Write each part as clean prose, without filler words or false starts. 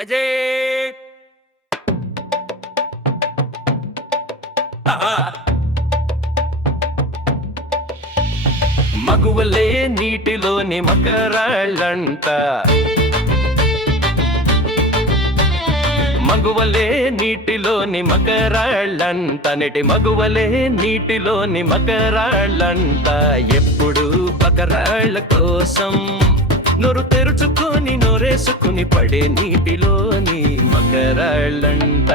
అజయ్ మగువలే నీటిలోని మకరాళ్ళంట, మగువలే నీటిలోని మకరాళ్ళంట, నెటి మగువలే నీటిలోని మకరాళ్ళంట. ఎప్పుడు బకరాళ్ళ కోసం నోరు తెరుచుకొని నోరేసుకుని పడే నీటిలోని మకరాళ్ళంట.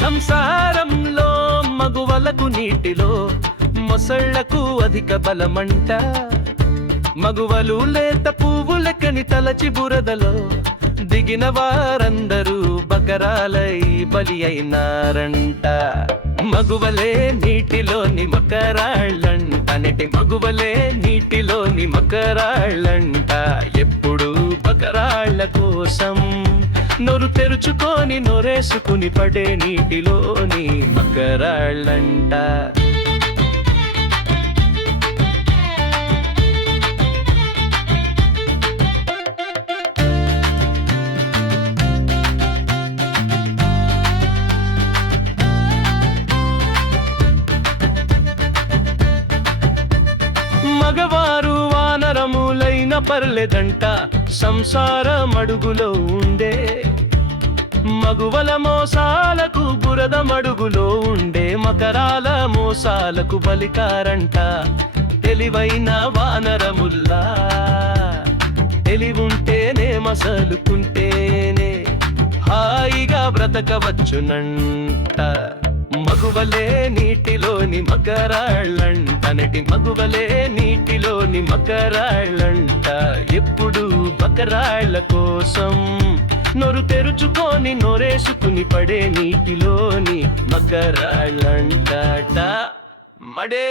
సంసారంలో మగువలకు నీటిలో మొసళ్లకు అధిక బలమంట. మగువలు లేత పువ్వులకని తలచి బురదలో దిగిన వారందరూ బకరాలై బలి అయినారంట. మగువలే నీటిలోని మకరాళ్ళంట, నెటి మగువలే నీటిలోని మకరాళ్ళంట. ఎప్పుడు బకరాళ్ళ కోసం నోరు తెరుచుకొని నోరేసుకుని పడే నీటిలోని మకరాళ్ళంట. మగవారు వానరములైన పర్లేదంట, సంసారం అడుగులో ఉండే. మగువల మోసాలకు బురద మడుగులో ఉండే, మకరాల మోసాలకు బలికారంట. తెలివైన వానరముల్లా తెలివుంటేనే మసలుకుంటేనే హాయిగా బ్రతకవచ్చునంట. మగువలే నీటిలోని మకరాళ్ళంట, నెటి మగువలే నీటిలోని మకరాళ్ళంట. ఎప్పుడు బకరాళ్ళ కోసం నోరు తెరుచుకొని నోరేసుకుని పడే నీటిలోని మకరాళ్ళంట. మడే